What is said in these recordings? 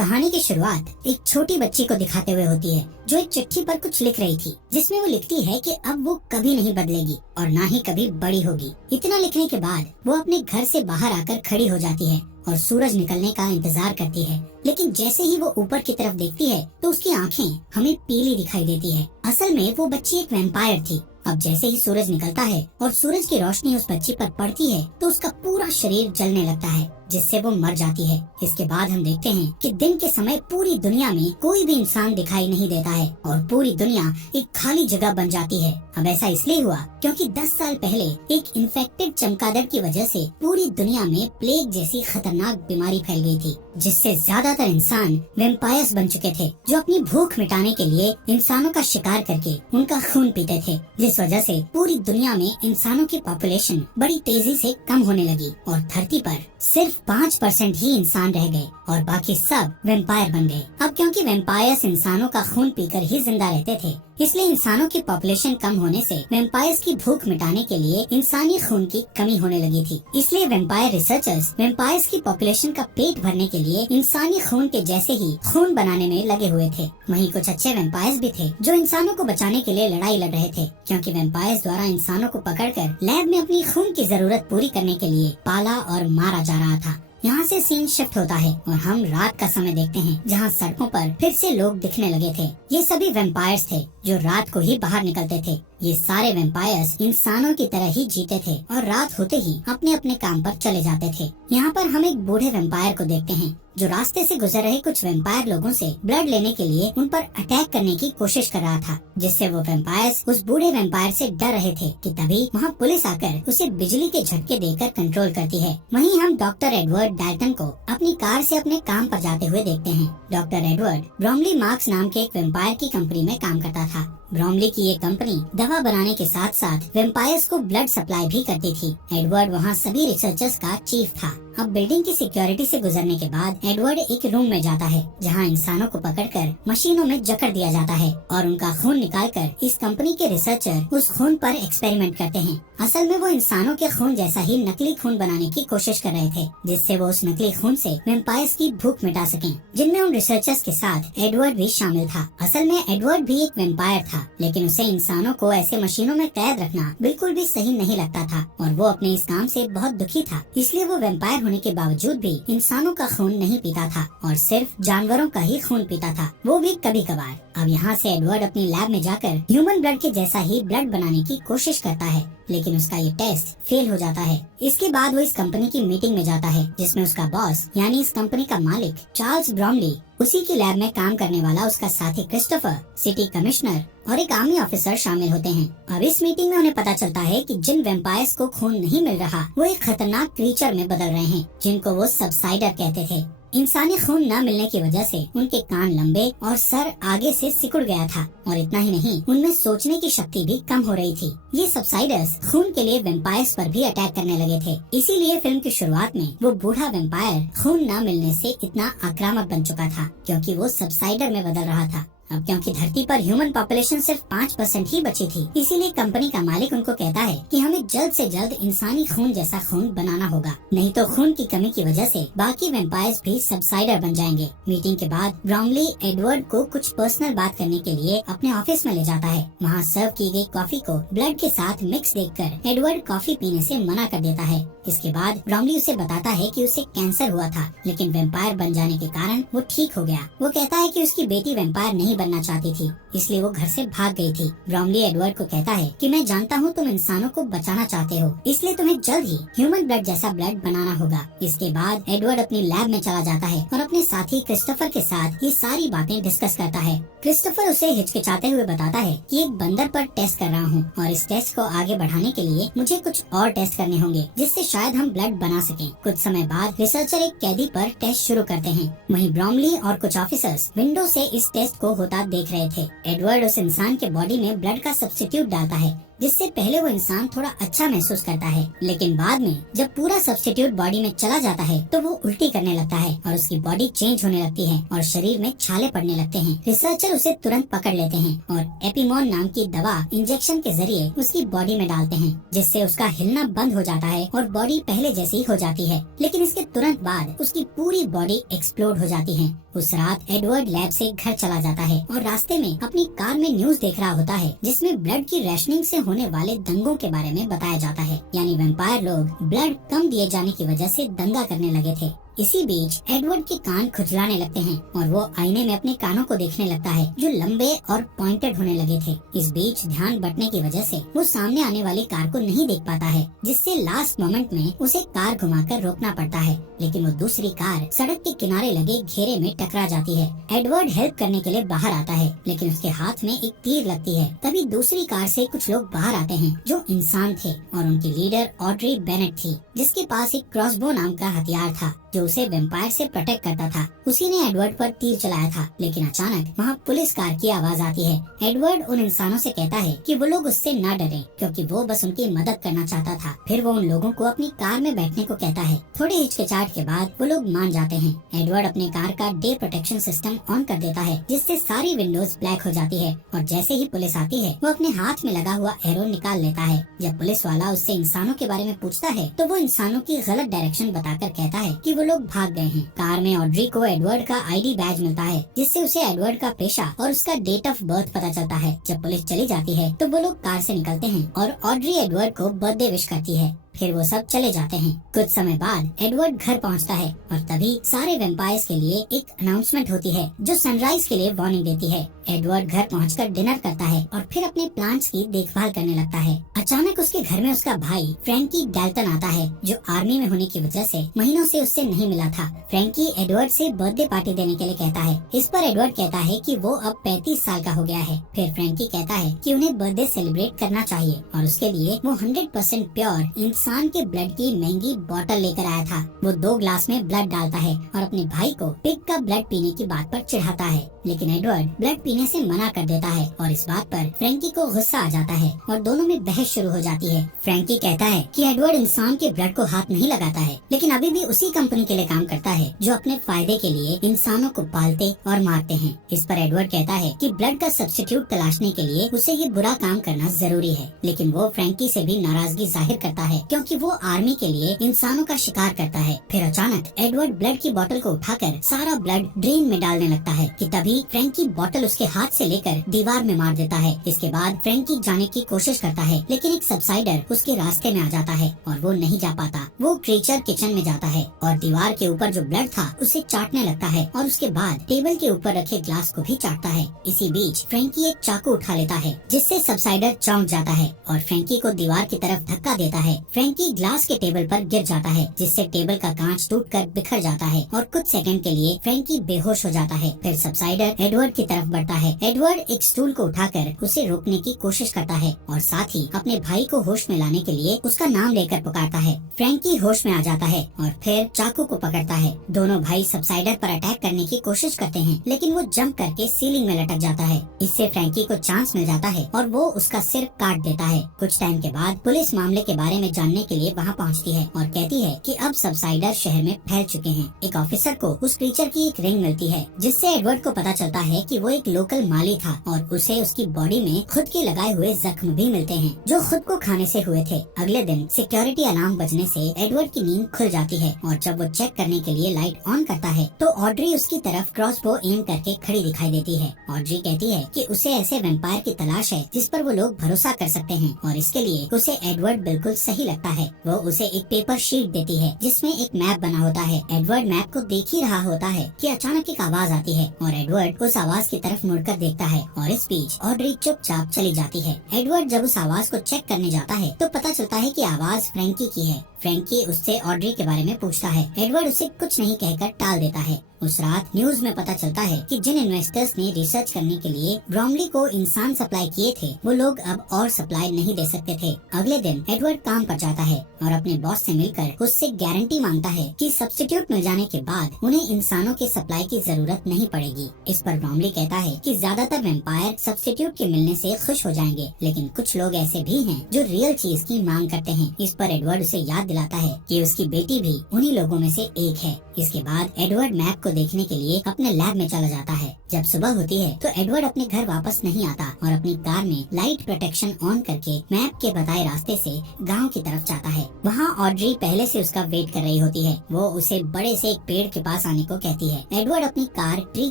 कहानी की शुरुआत एक छोटी बच्ची को दिखाते हुए होती है जो एक चिट्ठी पर कुछ लिख रही थी, जिसमें वो लिखती है कि अब वो कभी नहीं बदलेगी और ना ही कभी बड़ी होगी। इतना लिखने के बाद वो अपने घर से बाहर आकर खड़ी हो जाती है और सूरज निकलने का इंतजार करती है। लेकिन जैसे ही वो ऊपर की तरफ देखती है तो उसकी आंखें हमें पीली दिखाई देती है। असल में वो बच्ची एक वैम्पायर थी। अब जैसे ही सूरज निकलता है और सूरज की रोशनी उस बच्ची पर पड़ती है तो उसका पूरा शरीर जलने लगता है, जिससे वो मर जाती है। इसके बाद हम देखते हैं कि दिन के समय पूरी दुनिया में कोई भी इंसान दिखाई नहीं देता है और पूरी दुनिया एक खाली जगह बन जाती है। अब ऐसा इसलिए हुआ क्योंकि 10 साल पहले एक इन्फेक्टेड चमगादड़ की वजह से पूरी दुनिया में प्लेग जैसी खतरनाक बीमारी फैल गई थी, जिससे ज्यादातर इंसान वैम्पायर्स बन चुके थे, जो अपनी भूख मिटाने के लिए इंसानों का शिकार करके उनका खून पीते थे। जिस वजह से पूरी दुनिया में इंसानों की पॉपुलेशन बड़ी तेजी से कम होने लगी और धरती पर सिर्फ 5% ही इंसान रह गए और बाकी सब वैम्पायर बन गए। अब क्योंकि वैम्पायर्स इंसानों का खून पीकर ही जिंदा रहते थे, इसलिए इंसानों की पॉपुलेशन कम होने से वैम्पायर्स की भूख मिटाने के लिए इंसानी खून की कमी होने लगी थी। इसलिए वैम्पायर रिसर्चर्स वैम्पायर्स की पॉपुलेशन का पेट भरने के लिए इंसानी खून के जैसे ही खून बनाने में लगे हुए थे। वहीं कुछ अच्छे वैम्पायर्स भी थे जो इंसानों को बचाने के लिए लड़ाई लड़ रहे थे, क्योंकि वैम्पायर्स द्वारा इंसानों को पकड़कर लैब में अपनी खून की जरूरत पूरी करने के लिए पाला और मारा जा रहा था। यहाँ से सीन शिफ्ट होता है और हम रात का समय देखते हैं, जहाँ सड़कों पर फिर से लोग दिखने लगे थे। ये सभी वैम्पायर्स थे जो रात को ही बाहर निकलते थे। ये सारे वैम्पायर्स इंसानों की तरह ही जीते थे और रात होते ही अपने अपने काम पर चले जाते थे। यहाँ पर हम एक बूढ़े वैम्पायर को देखते हैं जो रास्ते से गुजर रहे कुछ वैम्पायर लोगों से ब्लड लेने के लिए उन पर अटैक करने की कोशिश कर रहा था, जिससे वो वैम्पायर्स उस बूढ़े वैम्पायर से डर रहे थे कि तभी वहाँ पुलिस आकर उसे बिजली के झटके देकर कंट्रोल करती है। वहीं हम डॉक्टर एडवर्ड डाल्टन को अपनी कार से अपने काम पर जाते हुए देखते हैं। डॉक्टर एडवर्ड ब्रोमली मार्क्स नाम के एक वैम्पायर की कंपनी में काम करता था। ब्रोमली की ये कंपनी दवा बनाने के साथ साथ वैम्पायर्स को ब्लड सप्लाई भी करती थी। एडवर्ड वहाँ सभी रिसर्चर्स का चीफ था। अब बिल्डिंग की सिक्योरिटी से गुजरने के बाद एडवर्ड एक रूम में जाता है, जहाँ इंसानों को पकड़कर मशीनों में जकड़ दिया जाता है और उनका खून निकालकर इस कंपनी के रिसर्चर उस खून पर एक्सपेरिमेंट करते हैं। असल में वो इंसानों के खून जैसा ही नकली खून बनाने की कोशिश कर रहे थे, जिससे वो उस नकली खून से वैम्पायर्स की भूख मिटा सकें, जिनमें उन रिसर्चर्स के साथ एडवर्ड भी शामिल था। असल में एडवर्ड भी एक वैम्पायर था, लेकिन उसे इंसानों को ऐसे मशीनों में कैद रखना बिल्कुल भी सही नहीं लगता था और वो अपने इस काम से बहुत दुखी था। इसलिए वो वैम्पायर होने के बावजूद भी इंसानों का खून नहीं पीता था और सिर्फ जानवरों का ही खून पीता था, वो भी कभी कभार। अब यहाँ से एडवर्ड अपनी लैब में जाकर ह्यूमन ब्लड के जैसा ही ब्लड बनाने की कोशिश करता है, लेकिन उसका ये टेस्ट फेल हो जाता है। इसके बाद वो इस कंपनी की मीटिंग में जाता है, जिसमें उसका बॉस यानी इस कंपनी का मालिक चार्ल्स ब्रोमली, उसी की लैब में काम करने वाला उसका साथी क्रिस्टोफर, सिटी कमिश्नर और एक आर्मी ऑफिसर शामिल होते हैं। अब इस मीटिंग में उन्हें पता चलता है कि जिन वैम्पायर्स को खून नहीं मिल रहा वो एक खतरनाक क्रीचर में बदल रहे हैं, जिनको वो सबसाइडर कहते थे। इंसानी खून न मिलने की वजह से उनके कान लंबे और सर आगे से सिकुड़ गया था और इतना ही नहीं, उनमें सोचने की शक्ति भी कम हो रही थी। ये सबसाइडर्स खून के लिए वैम्पायर्स पर भी अटैक करने लगे थे। इसीलिए फिल्म की शुरुआत में वो बूढ़ा वैम्पायर खून न मिलने से इतना आक्रामक बन चुका था, क्योंकि वो सबसाइडर में बदल रहा था। अब क्योंकि धरती पर ह्यूमन पॉपुलेशन सिर्फ 5% ही बची थी, इसीलिए कंपनी का मालिक उनको कहता है कि हमें जल्द से जल्द इंसानी खून जैसा खून बनाना होगा, नहीं तो खून की कमी की वजह से बाकी वैम्पायर्स भी सबसाइडर बन जाएंगे। मीटिंग के बाद ब्रोमली एडवर्ड को कुछ पर्सनल बात करने के लिए अपने ऑफिस में ले जाता है। वहाँ सर्व की गई कॉफी को ब्लड के साथ मिक्स देखकर एडवर्ड कॉफी पीने से मना कर देता है। इसके बाद ब्रोमली उसे बताता है कि उसे कैंसर हुआ था, लेकिन वैम्पायर बन जाने के कारण वो ठीक हो गया। वो कहता है कि उसकी बेटी वैम्पायर नहीं बनना चाहती थी, इसलिए वो घर से भाग गई थी। ब्रोमली एडवर्ड को कहता है कि मैं जानता हूँ तुम इंसानों को बचाना चाहते हो, इसलिए तुम्हें जल्द ही ह्यूमन ब्लड जैसा ब्लड बनाना होगा। इसके बाद एडवर्ड अपनी लैब में चला जाता है और अपने साथी क्रिस्टोफर के साथ ये सारी बातें डिस्कस करता है। क्रिस्टोफर उसे हिचकिचाते हुए बताता है कि एक बंदर पर टेस्ट कर रहा हूँ और इस टेस्ट को आगे बढ़ाने के लिए मुझे कुछ और टेस्ट करने होंगे, जिससे शायद हम ब्लड बना सकें। कुछ समय बाद रिसर्चर एक कैदी पर टेस्ट शुरू करते हैं। वहीं ब्रोमली और कुछ ऑफिसर्स विंडो से इस टेस्ट को होता देख रहे थे। एडवर्ड उस इंसान के बॉडी में ब्लड का सब्स्टिट्यूट डालता है, जिससे पहले वो इंसान थोड़ा अच्छा महसूस करता है, लेकिन बाद में जब पूरा सब्स्टिट्यूट बॉडी में चला जाता है तो वो उल्टी करने लगता है और उसकी बॉडी चेंज होने लगती है और शरीर में छाले पड़ने लगते हैं। रिसर्चर उसे तुरंत पकड़ लेते हैं और एपिमोन नाम की दवा इंजेक्शन के जरिए उसकी बॉडी में डालते हैं, जिससे उसका हिलना बंद हो जाता है और बॉडी पहले जैसी हो जाती है। लेकिन इसके तुरंत बाद उसकी पूरी बॉडी एक्सप्लोड हो जाती है। उस रात एडवर्ड लैब से घर चला जाता है और रास्ते में अपनी कार में न्यूज देख रहा होता है, जिसमें ब्लड की रैशनिंग से होने वाले दंगों के बारे में बताया जाता है। यानी वैम्पायर लोग ब्लड कम दिए जाने की वजह से दंगा करने लगे थे। इसी बीच एडवर्ड के कान खुजलाने लगते हैं और वो आईने में अपने कानों को देखने लगता है जो लंबे और पॉइंटेड होने लगे थे। इस बीच ध्यान बटने की वजह से वो सामने आने वाली कार को नहीं देख पाता है, जिससे लास्ट मोमेंट में उसे कार घुमाकर रोकना पड़ता है। लेकिन वो दूसरी कार सड़क के किनारे लगे घेरे में टकरा जाती है। एडवर्ड हेल्प करने के लिए बाहर आता है, लेकिन उसके हाथ में एक तीर लगती है। तभी दूसरी कार से कुछ लोग बाहर आते हैं जो इंसान थे और उनकी लीडर ऑड्री बेनेट थी, जिसके पास एक क्रॉसबो नाम का हथियार था जो उसे वैम्पायर से प्रोटेक्ट करता था। उसी ने एडवर्ड पर तीर चलाया था, लेकिन अचानक वहाँ पुलिस कार की आवाज आती है। एडवर्ड उन इंसानों से कहता है कि वो लोग उससे न डरें, क्योंकि वो बस उनकी मदद करना चाहता था। फिर वो उन लोगों को अपनी कार में बैठने को कहता है। थोड़े हिचकिचाहट के बाद वो लोग मान जाते हैं। एडवर्ड अपने कार का डे प्रोटेक्शन सिस्टम ऑन कर देता है, जिससे सारी विंडोज ब्लैक हो जाती है और जैसे ही पुलिस आती है वो अपने हाथ में लगा हुआ एरो निकाल लेता है। जब पुलिस वाला उससे इंसानों के बारे में पूछता है तो वो इंसानों की गलत डायरेक्शन बताकर कहता है कि वो लोग भाग गए हैं। कार में ऑड्री को एडवर्ड का आईडी बैज मिलता है, जिससे उसे एडवर्ड का पेशा और उसका डेट ऑफ बर्थ पता चलता है। जब पुलिस चली जाती है तो वो लोग कार से निकलते हैं और ऑड्री एडवर्ड को बर्थडे विश करती है। फिर वो सब चले जाते हैं। कुछ समय बाद एडवर्ड घर पहुंचता है और तभी सारे वैम्पायर्स के लिए एक अनाउंसमेंट होती है जो सनराइज के लिए वार्निंग देती है। एडवर्ड घर पहुंचकर डिनर करता है और फिर अपने प्लांट्स की देखभाल करने लगता है। अचानक उसके घर में उसका भाई फ्रैंकी डैल्टन आता है, जो आर्मी में होने की वजह से महीनों से उससे नहीं मिला था। फ्रैंकी एडवर्ड से बर्थडे पार्टी देने के लिए कहता है। इस पर एडवर्ड कहता है कि वो अब 35 साल का हो गया है। फिर फ्रैंकी कहता है कि उन्हें बर्थडे सेलिब्रेट करना चाहिए और उसके लिए वो 100% प्योर इंसान के ब्लड की महंगी बोतल लेकर आया था। वो 2 ग्लास में ब्लड डालता है और अपने भाई को पिग का ब्लड पीने की बात पर चिढ़ाता है, लेकिन एडवर्ड ब्लड पीने से मना कर देता है और इस बात पर फ्रैंकी को गुस्सा आ जाता है और दोनों में बहस शुरू हो जाती है। फ्रैंकी कहता है कि एडवर्ड इंसान के ब्लड को हाथ नहीं लगाता है, लेकिन अभी भी उसी कंपनी के लिए काम करता है जो अपने फायदे के लिए इंसानों को पालते और मारते हैं। इस पर एडवर्ड कहता है कि ब्लड का सब्स्टिट्यूट तलाशने के लिए उसे ये बुरा काम करना जरूरी है, लेकिन वो फ्रैंकी से भी नाराजगी जाहिर करता है क्योंकि वो आर्मी के लिए इंसानों का शिकार करता है। फिर अचानक एडवर्ड ब्लड की बोतल को उठाकर सारा ब्लड ड्रेन में डालने लगता है कि तभी फ्रैंकी बोतल उसके हाथ से लेकर दीवार में मार देता है। इसके बाद फ्रैंकी जाने की कोशिश करता है, लेकिन एक सबसाइडर उसके रास्ते में आ जाता है और वो नहीं जा पाता। वो क्रीचर किचन में जाता है और दीवार के ऊपर जो ब्लड था उसे चाटने लगता है और उसके बाद टेबल के ऊपर रखे ग्लास को भी चाटता है। इसी बीच फ्रैंकी एक चाकू उठा लेता है, जिससे सबसाइडर चौंक जाता है और फ्रैंकी को दीवार की तरफ धक्का देता है। फ्रैंकी ग्लास के टेबल पर गिर जाता है, जिससे टेबल का कांच टूटकर बिखर जाता है और कुछ सेकंड के लिए फ्रैंकी बेहोश हो जाता है। फिर सबसाइडर एडवर्ड की तरफ बढ़ता है। एडवर्ड एक स्टूल को उठाकर उसे रोकने की कोशिश करता है और साथ ही अपने भाई को होश में लाने के लिए उसका नाम लेकर पुकारता है। फ्रैंकी होश में आ जाता है और फिर चाकू को पकड़ता है। दोनों भाई सबसाइडर पर अटैक करने की कोशिश करते हैं, लेकिन वो जंप करके सीलिंग में लटक जाता है। इससे फ्रैंकी को चांस मिल जाता है और वो उसका सिर काट देता है। कुछ टाइम के बाद पुलिस मामले के बारे में जानने के लिए वहाँ पहुँचती है और कहती है कि अब सबसाइडर शहर में फैल चुके हैं। एक ऑफिसर को उस क्रीचर की एक रिंग मिलती है, जिससे एडवर्ड को पता चलता है कि वो एक लोकल माली था और उसे उसकी बॉडी में खुद के लगाए हुए जख्म भी मिलते हैं, जो खुद को खाने से हुए थे। अगले दिन सिक्योरिटी अलार्म बजने से एडवर्ड की नींद खुल जाती है और जब वो चेक करने के लिए लाइट ऑन करता है तो ऑड्री उसकी तरफ क्रॉसबो एम करके खड़ी दिखाई देती है। ऑड्री कहती है कि उसे ऐसे वैम्पायर की तलाश है जिस पर वो लोग भरोसा कर सकते हैं और इसके लिए उसे एडवर्ड बिल्कुल सही लगता है। वो उसे एक पेपर शीट देती है जिसमें एक मैप बना होता है। एडवर्ड मैप को देख ही रहा होता है कि अचानक एक आवाज आती है और एडवर्ड उस आवाज की तरफ मुड़कर देखता है और इस बीच ऑड्री चुपचाप चली जाती है। एडवर्ड जब उस आवाज को चेक करने जाता है तो पता चलता है कि आवाज फ्रैंकी की है। फ्रैंकी उससे ऑड्री के बारे में पूछता है। एडवर्ड उसे कुछ नहीं कहकर टाल देता है। उस रात न्यूज में पता चलता है कि जिन इन्वेस्टर्स ने रिसर्च करने के लिए ब्रॉमली को इंसान सप्लाई किए थे, वो लोग अब और सप्लाई नहीं दे सकते थे। अगले दिन एडवर्ड काम पर जाता है और अपने बॉस से मिलकर उससे गारंटी मांगता है कि सब्स्टिट्यूट मिल जाने के बाद उन्हें इंसानों के सप्लाई की जरूरत नहीं पड़ेगी। इस पर ब्रॉमली कहता है कि ज्यादातर वेम्पायर सब्स्टिट्यूट के मिलने से खुश हो जाएंगे, लेकिन कुछ लोग ऐसे भी हैं जो रियल चीज की मांग करते हैं। इस पर एडवर्ड उसे याद दिलाता है कि उसकी बेटी भी उन्हीं लोगों में से एक है। इसके बाद एडवर्ड मैप को देखने के लिए अपने लैब में चला जाता है। जब सुबह होती है तो एडवर्ड अपने घर वापस नहीं आता और अपनी कार में लाइट प्रोटेक्शन ऑन करके मैप के बताए रास्ते से गांव की तरफ जाता है। वहाँ ऑड्री पहले से उसका वेट कर रही होती है। वो उसे बड़े से एक पेड़ के पास आने को कहती है। एडवर्ड अपनी कार ट्री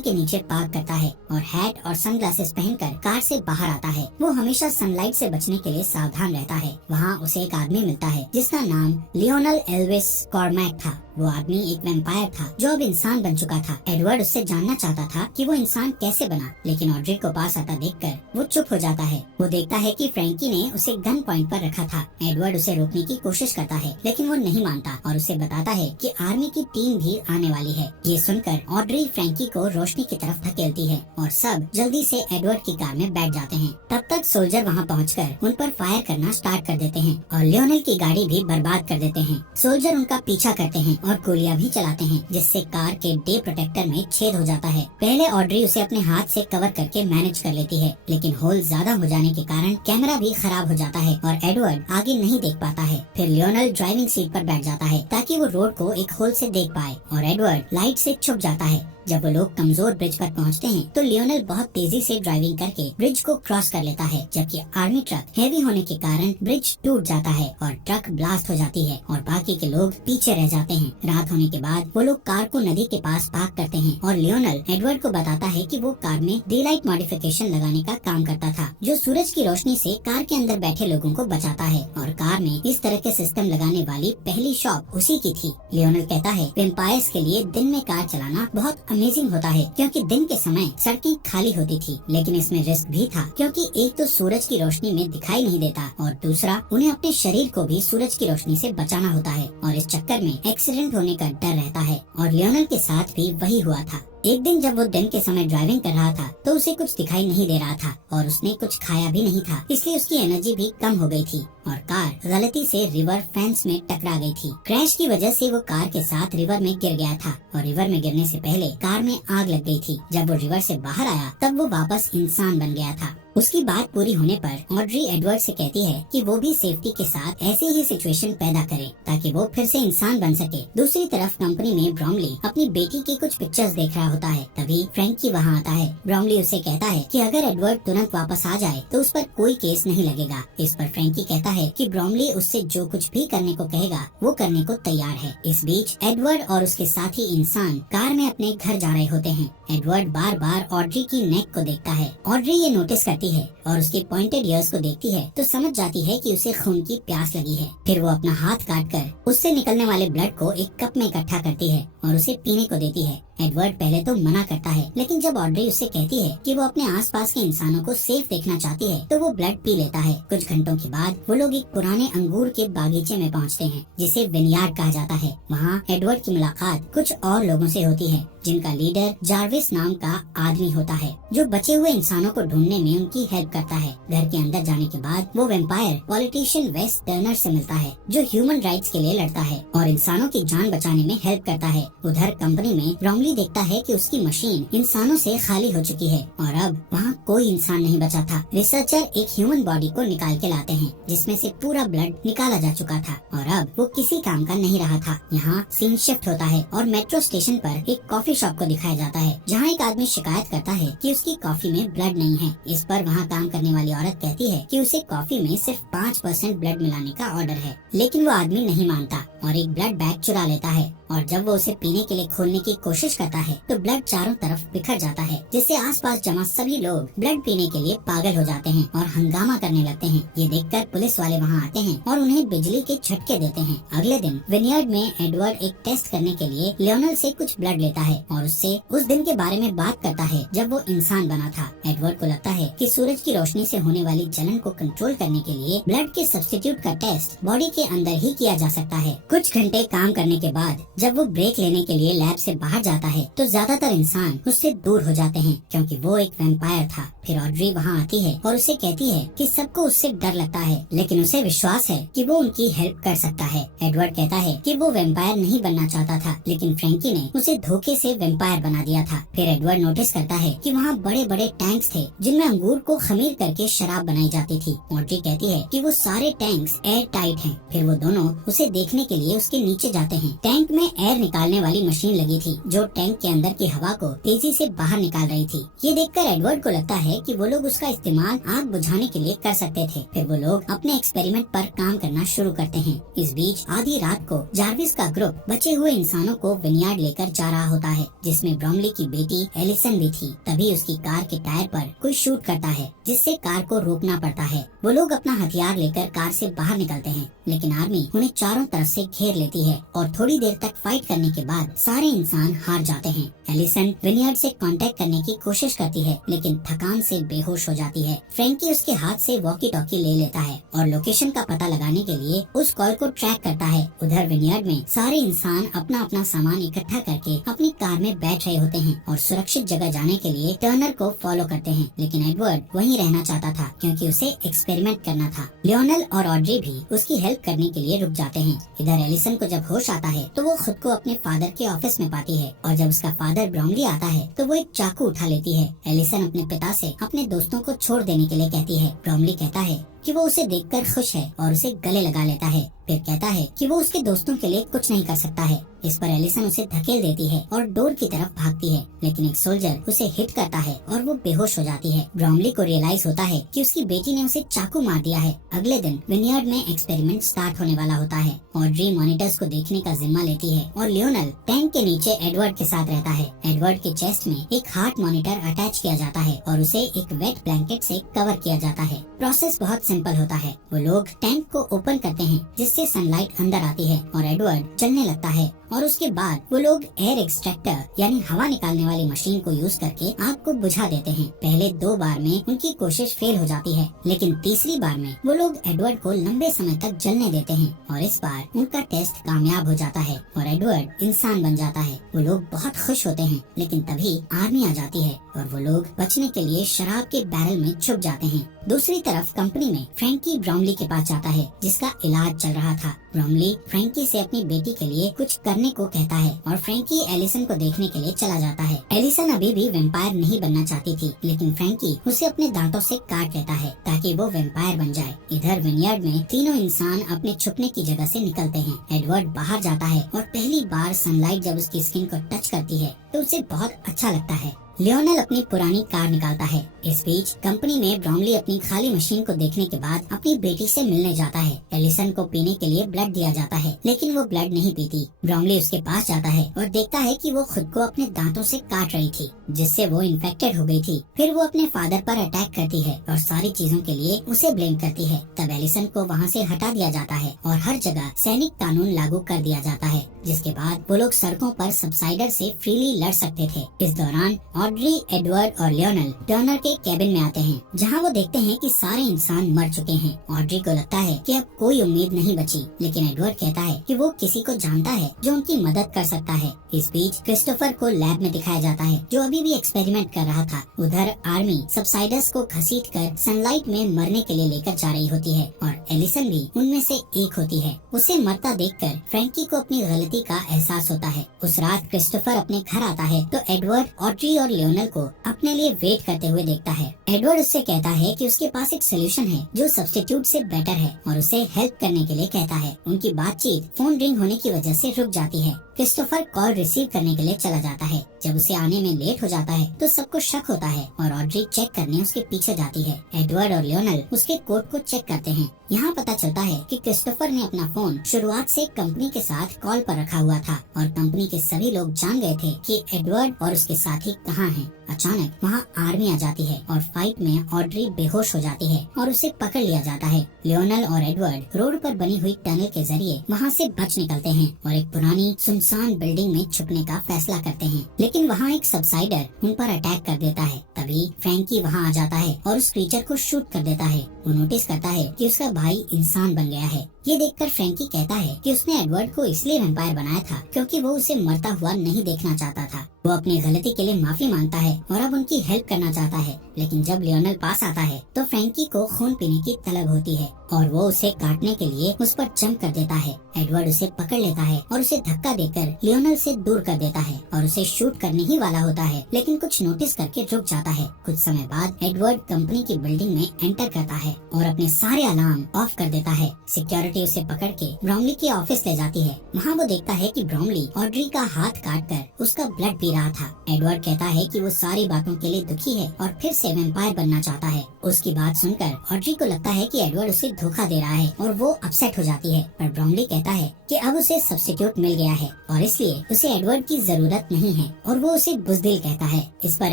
के नीचे पार्क करता है और हैट और सनग्लासेस पहनकर कार से बाहर आता है। वो हमेशा सनलाइट से बचने के लिए सावधान रहता है। वहाँ उसे एक आदमी मिलता है जिसका नाम लियोनल एल्विस कॉर्मैक था। वो आदमी एक वैम्पायर था जो अब इंसान बन चुका था। एडवर्ड उससे जानना चाहता था कि वो इंसान कैसे बना, लेकिन ऑड्री को पास आता देखकर वो चुप हो जाता है। वो देखता है कि फ्रैंकी ने उसे गन पॉइंट पर रखा था। एडवर्ड उसे रोकने की कोशिश करता है, लेकिन वो नहीं मानता और उसे बताता है कि आर्मी की टीम भी आने वाली है। ये सुनकर ऑड्री फ्रैंकी को रोशनी की तरफ धकेलती है और सब जल्दी से एडवर्ड की कार में बैठ जाते हैं। तब तक सोल्जर वहाँ पहुँचकर उन पर फायर करना स्टार्ट कर देते हैं और लियोनेल की गाड़ी भी बर्बाद कर देते हैं। सोल्जर उनका पीछा करते हैं और गोलियां भी चलाते हैं, जिससे कार के डे प्रोटेक्टर में छेद हो जाता है। पहले ऑड्री उसे अपने हाथ से कवर करके मैनेज कर लेती है, लेकिन होल ज्यादा हो जाने के कारण कैमरा भी खराब हो जाता है और एडवर्ड आगे नहीं देख पाता है। फिर लियोनेल ड्राइविंग सीट पर बैठ जाता है ताकि वो रोड को एक होल से देख पाए और एडवर्ड लाइट से छुप जाता है। जब वो लोग कमजोर ब्रिज पर पहुंचते हैं तो लियोनेल बहुत तेजी से ड्राइविंग करके ब्रिज को क्रॉस कर लेता है, जबकि आर्मी ट्रक हेवी होने के कारण ब्रिज टूट जाता है और ट्रक ब्लास्ट हो जाती है और बाकी के लोग पीछे रह जाते हैं। रात होने के बाद वो लोग कार को नदी के पास पार्क करते हैं और लियोनेल एडवर्ड को बताता है कि वो कार में डे लाइट मॉडिफिकेशन लगाने का काम करता था, जो सूरज की रोशनी से कार के अंदर बैठे लोगों को बचाता है, और कार में इस तरह के सिस्टम लगाने वाली पहली शॉप उसी की थी। लियोनेल कहता है वेम्पायर्स के लिए दिन में कार चलाना बहुत अमेजिंग होता है, क्योंकि दिन के समय सड़कें खाली होती थी, लेकिन इसमें रिस्क भी था, क्योंकि एक तो सूरज की रोशनी में दिखाई नहीं देता और दूसरा उन्हें अपने शरीर को भी सूरज की रोशनी से बचाना होता है और इस चक्कर में एक्सीडेंट होने का डर रहता है। और लियोनेल के साथ भी वही हुआ था। एक दिन जब वो दिन के समय ड्राइविंग कर रहा था तो उसे कुछ दिखाई नहीं दे रहा था और उसने कुछ खाया भी नहीं था, इसलिए उसकी एनर्जी भी कम हो गई थी और कार गलती से रिवर फेंस में टकरा गई थी। क्रैश की वजह से वो कार के साथ रिवर में गिर गया था और रिवर में गिरने से पहले कार में आग लग गई थी। जब वो रिवर से बाहर आया तब वो वापस इंसान बन गया था। उसकी बात पूरी होने पर ऑड्री एडवर्ड से कहती है कि वो भी सेफ्टी के साथ ऐसी ही सिचुएशन पैदा करे ताकि वो फिर से इंसान बन सके। दूसरी तरफ कंपनी में ब्रॉमली अपनी बेटी की कुछ पिक्चर्स देख रहा होता है। तभी फ्रैंकी वहाँ आता है। ब्रॉमली उसे कहता है कि अगर एडवर्ड तुरंत वापस आ जाए तो उस पर कोई केस नहीं लगेगा। इस पर फ्रैंकी कहता है कि ब्रॉमली उससे जो कुछ भी करने को कहेगा वो करने को तैयार है। इस बीच एडवर्ड और उसके साथी इंसान कार में अपने घर जा रहे होते हैं। एडवर्ड बार बार ऑड्री की नेक को देखता है। ऑड्री ये नोटिस करती है और उसके पॉइंटेड ईयर्स को देखती है तो समझ जाती है कि उसे खून की प्यास लगी है। फिर वो अपना हाथ काटकर उससे निकलने वाले ब्लड को एक कप में इकट्ठा करती है और उसे पीने को देती है। एडवर्ड पहले तो मना करता है, लेकिन जब ऑड्री उससे कहती है कि वो अपने आसपास के इंसानों को सेफ देखना चाहती है तो वो ब्लड पी लेता है। कुछ घंटों के बाद वो लोग एक पुराने अंगूर के बागीचे में पहुंचते हैं जिसे विनयार्ड कहा जाता है। वहाँ एडवर्ड की मुलाकात कुछ और लोगों से होती है जिनका लीडर जार्विस नाम का आदमी होता है, जो बचे हुए इंसानों को ढूंढने में उनकी हेल्प करता है। घर के अंदर जाने के बाद वो वेम्पायर पॉलिटिशियन वेस टर्नर से मिलता है, जो ह्यूमन राइट्स के लिए लड़ता है और इंसानों की जान बचाने में हेल्प करता है। उधर कंपनी में ब्रॉमली देखता है कि उसकी मशीन इंसानों से खाली हो चुकी है और अब वहाँ कोई इंसान नहीं बचा था। रिसर्चर एक ह्यूमन बॉडी को निकाल के लाते हैं जिसमें से पूरा ब्लड निकाला जा चुका था और अब वो किसी काम का नहीं रहा था। यहाँ सीन शिफ्ट होता है और मेट्रो स्टेशन पर एक कॉफी शॉप को दिखाया जाता है, जहाँ एक आदमी शिकायत करता है कि उसकी कॉफी में ब्लड नहीं है। इस पर वहाँ काम करने वाली औरत कहती है कि उसे कॉफी में सिर्फ 5% ब्लड मिलाने का ऑर्डर है, लेकिन वो आदमी नहीं मानता और एक ब्लड बैग चुरा लेता है, और जब वो उसे पीने के लिए खोलने की कोशिश करता है तो ब्लड चारों तरफ बिखर जाता है, जिससे आसपास जमा सभी लोग ब्लड पीने के लिए पागल हो जाते हैं और हंगामा करने लगते हैं। ये देखकर पुलिस वाले वहाँ आते हैं और उन्हें बिजली के झटके देते हैं। अगले दिन विनयार्ड में एडवर्ड एक टेस्ट करने के लिए लियोनल से कुछ ब्लड लेता है और उससे उस दिन के बारे में बात करता है जब वो इंसान बना था। एडवर्ड को लगता है कि सूरज की रोशनी से होने वाली जलन को कंट्रोल करने के लिए ब्लड के सब्स्टिट्यूट का टेस्ट बॉडी के अंदर ही किया जा सकता है। कुछ घंटे काम करने के बाद जब वो ब्रेक लेने के लिए लैब से बाहर जाता है तो ज्यादातर इंसान उससे दूर हो जाते हैं क्योंकि वो एक वैम्पायर था। फिर ऑड्री वहाँ आती है और उसे कहती है कि सबको उससे डर लगता है, लेकिन उसे विश्वास है कि वो उनकी हेल्प कर सकता है। एडवर्ड कहता है कि वो वैम्पायर नहीं बनना चाहता था, लेकिन फ्रैंकी ने उसे धोखे से वैम्पायर बना दिया था। फिर एडवर्ड नोटिस करता है कि वहाँ बड़े बड़े टैंक्स थे जिनमें अंगूर को खमीर करके शराब बनाई जाती थी। ऑड्री कहती है कि वो सारे टैंक्स एयर टाइट हैं। फिर वो दोनों उसे देखने के लिए उसके नीचे जाते हैं। टैंक में एयर निकालने वाली मशीन लगी थी जो टैंक के अंदर की हवा को तेजी से बाहर निकाल रही थी। ये देखकर एडवर्ड को लगता है कि वो लोग उसका इस्तेमाल आग बुझाने के लिए कर सकते थे। फिर वो लोग अपने एक्सपेरिमेंट पर काम करना शुरू करते हैं। इस बीच आधी रात को जार्विस का ग्रुप बचे हुए इंसानों को विनयार्ड लेकर जा रहा होता है, जिसमें ब्रोमली की बेटी एलिसन भी थी। तभी उसकी कार के टायर पर कोई शूट करता है, जिससे कार को रोकना पड़ता है। वो लोग अपना हथियार लेकर कार से बाहर निकलते हैं, लेकिन आर्मी उन्हें चारों तरफ से घेर लेती है और थोड़ी देर तक फाइट करने के बाद सारे इंसान हार जाते हैं। एलिसन विनयार्ड से कांटेक्ट करने की कोशिश करती है, लेकिन थकान से बेहोश हो जाती है। फ्रैंकी उसके हाथ से वॉकी टॉकी ले लेता है और लोकेशन का पता लगाने के लिए उस कॉल को ट्रैक करता है। उधर विनयार्ड में सारे इंसान अपना अपना सामान इकट्ठा करके अपनी कार में बैठ रहे होते हैं और सुरक्षित जगह जाने के लिए टर्नर को फॉलो करते हैं, लेकिन एडवर्ड वहीं रहना चाहता था क्योंकि उसे एक्सपेरिमेंट करना था। लियोनल और ऑड्री भी उसकी हेल्प करने के लिए रुक जाते हैं। इधर एलिसन को जब होश आता है तो वो खुद को अपने फादर के ऑफिस में पाती है, और जब उसका फादर ब्रोमली आता है तो वो एक चाकू उठा लेती है। एलिसन अपने पिता से अपने दोस्तों को छोड़ देने के लिए कहती है। ब्रोमली कहता है कि वो उसे देखकर खुश है और उसे गले लगा लेता है। फिर कहता है कि वो उसके दोस्तों के लिए कुछ नहीं कर सकता है। इस पर एलिसन उसे धकेल देती है और डोर की तरफ भागती है, लेकिन एक सोल्जर उसे हिट करता है और वो बेहोश हो जाती है। ब्रोमली को रियलाइज होता है कि उसकी बेटी ने उसे चाकू मार दिया है। अगले दिन विनयार्ड में एक्सपेरिमेंट स्टार्ट होने वाला होता है। ऑड्री मॉनिटर्स को देखने का जिम्मा लेती है और लियोनल टैंक के नीचे एडवर्ड के साथ रहता है। एडवर्ड के चेस्ट में एक हार्ट मॉनिटर अटैच किया जाता है और उसे एक वेट ब्लैंकेट से कवर किया जाता है। प्रोसेस बहुत सिंपल होता है। वो लोग टैंक को ओपन करते हैं, जिससे सनलाइट अंदर आती है और एडवर्ड चलने लगता है, और उसके बाद वो लोग एयर एक्सट्रैक्टर यानी हवा निकालने वाली मशीन को यूज करके आग को बुझा देते हैं। पहले 2 बार में उनकी कोशिश फेल हो जाती है, लेकिन तीसरी बार में वो लोग एडवर्ड को लंबे समय तक जलने देते हैं और इस बार उनका टेस्ट कामयाब हो जाता है और एडवर्ड इंसान बन जाता है। वो लोग बहुत खुश होते हैं, लेकिन तभी आर्मी आ जाती है और वो लोग बचने के लिए शराब के बैरल में छुप जाते हैं। दूसरी तरफ कंपनी में फ्रैंकी ब्रोमली के पास जाता है, जिसका इलाज चल रहा था। ब्रोमली फ्रैंकी से अपनी बेटी के लिए कुछ करने को कहता है और फ्रैंकी एलिसन को देखने के लिए चला जाता है। एलिसन अभी भी वैम्पायर नहीं बनना चाहती थी, लेकिन फ्रैंकी उसे अपने दांतों से काट लेता है ताकि वो वैम्पायर बन जाए। इधर विनयार्ड में तीनों इंसान अपने छुपने की जगह से निकलते हैं। एडवर्ड बाहर जाता है और पहली बार सनलाइट जब उसकी स्किन को टच करती है तो उसे बहुत अच्छा लगता है। लियोनल अपनी पुरानी कार निकालता है। इस बीच कंपनी में ब्रोमली अपनी खाली मशीन को देखने के बाद अपनी बेटी से मिलने जाता है। एलिसन को पीने के लिए ब्लड दिया जाता है, लेकिन वो ब्लड नहीं पीती। ब्रोमली उसके पास जाता है और देखता है कि वो खुद को अपने दांतों से काट रही थी, जिससे वो इन्फेक्टेड हो गई थी। फिर वो अपने फादर पर अटैक करती है और सारी चीजों के लिए उसे ब्लेम करती है। तब एलिसन को वहाँ से हटा दिया जाता है और हर जगह सैनिक कानून लागू कर दिया जाता है, जिसके बाद वो लोग सड़कों पर सबसाइडर से फ्रीली लड़ सकते थे। इस दौरान ऑड्री, एडवर्ड और लियोनल टर्नर के केबिन में आते हैं, जहां वो देखते हैं कि सारे इंसान मर चुके हैं। ऑड्री को लगता है कि अब कोई उम्मीद नहीं बची, लेकिन एडवर्ड कहता है कि वो किसी को जानता है जो उनकी मदद कर सकता है। इस बीच क्रिस्टोफर को लैब में दिखाया जाता है, जो अभी भी एक्सपेरिमेंट कर रहा था। उधर आर्मी सबसाइडर्स को घसीटकर सनलाइट में मरने के लिए लेकर जा रही होती है और एलिसन भी उनमें से एक होती है। उसे मरता देखकर फ्रैंकी को अपनी गलती का एहसास होता है। उस रात क्रिस्टोफर अपने घर आता है तो एडवर्ड, ऑड्री और लियोनल को अपने लिए वेट करते हुए देखता है। एडवर्ड उससे कहता है कि उसके पास एक सोल्यूशन है जो सब्स्टिट्यूट से बेटर है और उसे हेल्प करने के लिए कहता है। उनकी बातचीत फोन रिंग होने की वजह से रुक जाती है। क्रिस्टोफर कॉल रिसीव करने के लिए चला जाता है। जब उसे आने में लेट हो जाता है तो सबको शक होता है और ऑड्री चेक करने उसके पीछे जाती है। एडवर्ड और लियोनल उसके कोट को चेक करते हैं। यहाँ पता चलता है कि क्रिस्टोफर ने अपना फोन शुरुआत से कंपनी के साथ कॉल पर रखा हुआ था और कंपनी के सभी लोग जान गए थे कि एडवर्ड और उसके साथी कहाँ हैं। अचानक वहाँ आर्मी आ जाती है और फाइट में ऑड्री बेहोश हो जाती है और उसे पकड़ लिया जाता है। लियोनल और एडवर्ड रोड पर बनी हुई टनल के जरिए वहाँ से बच निकलते हैं और एक पुरानी सुनसान बिल्डिंग में छुपने का फैसला करते हैं। लेकिन वहाँ एक सबसाइडर उन पर अटैक कर देता है। तभी फ्रैंकी वहाँ आ जाता है और उस क्रीचर को शूट कर देता है। वो नोटिस करता है कि उसका भाई इंसान बन गया है। ये देखकर फ्रैंकी कहता है कि उसने एडवर्ड को इसलिए वैम्पायर बनाया था क्योंकि वो उसे मरता हुआ नहीं देखना चाहता था। वो अपनी गलती के लिए माफी मांगता है और अब उनकी हेल्प करना चाहता है। लेकिन जब लियोनल पास आता है तो फ्रैंकी को खून पीने की तलब होती है और वो उसे काटने के लिए उस पर जंप कर देता है। एडवर्ड उसे पकड़ लेता है और उसे धक्का देकर लियोनल से दूर कर देता है और उसे शूट करने ही वाला होता है, लेकिन कुछ नोटिस करके रुक जाता है। कुछ समय बाद एडवर्ड कंपनी की बिल्डिंग में एंटर करता है और अपने सारे अलार्म ऑफ कर देता है। सिक्योरिटी उसे पकड़ के ब्रॉमली के ऑफिस ले जाती है। वहाँ वो देखता है कि ब्रॉमली ऑड्री का हाथ काट कर उसका ब्लड पी रहा था। एडवर्ड कहता है कि वो सारी बातों के लिए दुखी है और फिर से वैम्पायर बनना चाहता है। उसकी बात सुनकर ऑड्री को लगता है कि एडवर्ड उसे धोखा दे रहा है और वो अपसेट हो जाती है। पर ब्रॉमली कहता है कि अब उसे सब्स्टिट्यूट मिल गया है और इसलिए उसे एडवर्ड की जरूरत नहीं है और वो उसे बुज़दिल कहता है। इस पर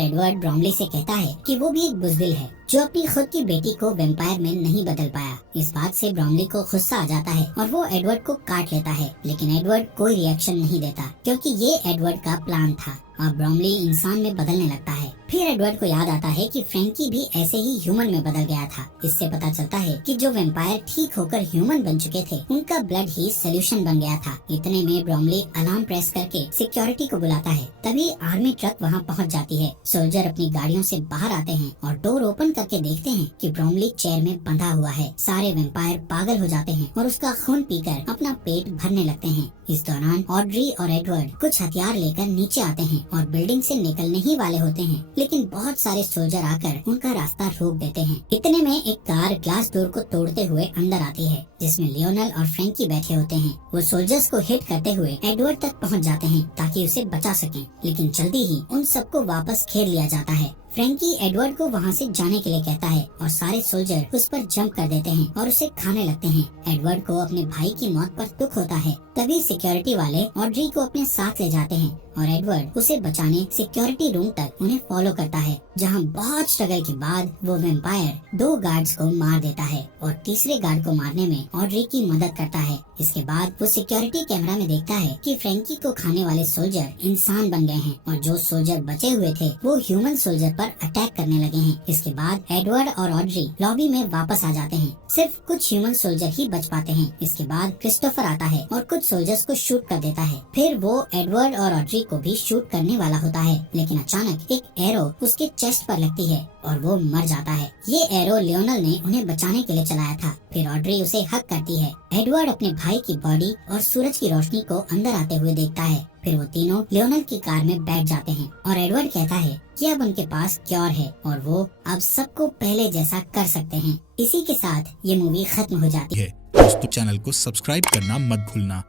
एडवर्ड ब्रॉमली से कहता है कि वो भी एक बुज़दिल है जो अपनी खुद की बेटी को वैम्पायर में नहीं बदल पाया। इस बात से ब्रॉमली को गुस्सा आ जाता है और वो एडवर्ड को काट लेता है, लेकिन एडवर्ड कोई रिएक्शन नहीं देता क्योंकि ये एडवर्ड का प्लान था और ब्रॉमली इंसान में बदलने लगता है। फिर एडवर्ड को याद आता है कि फ्रैंकी भी ऐसे ही ह्यूमन में बदल गया था। इससे पता चलता है कि जो वैम्पायर ठीक होकर ह्यूमन बन चुके थे उनका ब्लड ही सोल्यूशन बन गया था। इतने में ब्रॉमली अलार्म प्रेस करके सिक्योरिटी को बुलाता है। तभी आर्मी ट्रक वहाँ पहुँच जाती है। सोल्जर अपनी गाड़ियों से बाहर आते हैं और डोर ओपन करके देखते हैं कि ब्रॉमली चेयर में बंधा हुआ है। सारे वैम्पायर पागल हो जाते हैं और उसका खून पीकर अपना पेट भरने लगते हैं। इस दौरान ऑड्री और एडवर्ड कुछ हथियार लेकर नीचे आते हैं और बिल्डिंग से निकलने ही वाले होते हैं, लेकिन बहुत सारे सोल्जर आकर उनका रास्ता रोक देते हैं। इतने में एक कार ग्लास डोर को तोड़ते हुए अंदर आती है जिसमें लियोनल और फ्रैंकी बैठे होते हैं। वो सोल्जर्स को हिट करते हुए एडवर्ड तक पहुंच जाते हैं ताकि उसे बचा सकें, लेकिन जल्दी ही उन सबको वापस घेर लिया जाता है। फ्रैंकी एडवर्ड को वहाँ से जाने के लिए कहता है और सारे सोल्जर उस पर जंप कर देते हैं और उसे खाने लगते हैं। एडवर्ड को अपने भाई की मौत पर दुख होता है। तभी सिक्योरिटी वाले ऑड्री को अपने साथ ले जाते हैं और एडवर्ड उसे बचाने सिक्योरिटी रूम तक उन्हें फॉलो करता है, जहाँ बहुत स्ट्रगल के बाद वो वैम्पायर 2 गार्ड्स को मार देता है और तीसरे गार्ड को मारने में ऑड्री की मदद करता है। इसके बाद वो सिक्योरिटी कैमरा में देखता है कि फ्रैंकी को खाने वाले सोल्जर इंसान बन गए हैं और जो सोल्जर बचे हुए थे वो ह्यूमन सोल्जर पर अटैक करने लगे हैं। इसके बाद एडवर्ड और ऑड्री लॉबी में वापस आ जाते हैं। सिर्फ कुछ ह्यूमन सोल्जर ही बच पाते हैं। इसके बाद क्रिस्टोफर आता है और कुछ सोल्जर्स को शूट कर देता है। फिर वो एडवर्ड और ऑड्री को भी शूट करने वाला होता है, लेकिन अचानक एक एरो उसके चेस्ट पर लगती है और वो मर जाता है। ये एरो लियोनल ने उन्हें बचाने के लिए चलाया था। फिर ऑड्री उसे हक करती है। एडवर्ड अपने भाई की बॉडी और सूरज की रोशनी को अंदर आते हुए देखता है। फिर वो तीनों लियोनल की कार में बैठ जाते हैं और एडवर्ड कहता है कि अब उनके पास क्योर है और वो अब सबको पहले जैसा कर सकते हैं। इसी के साथ ये मूवी खत्म हो जाती है। दोस्तों, चैनल को सब्सक्राइब करना मत भूलना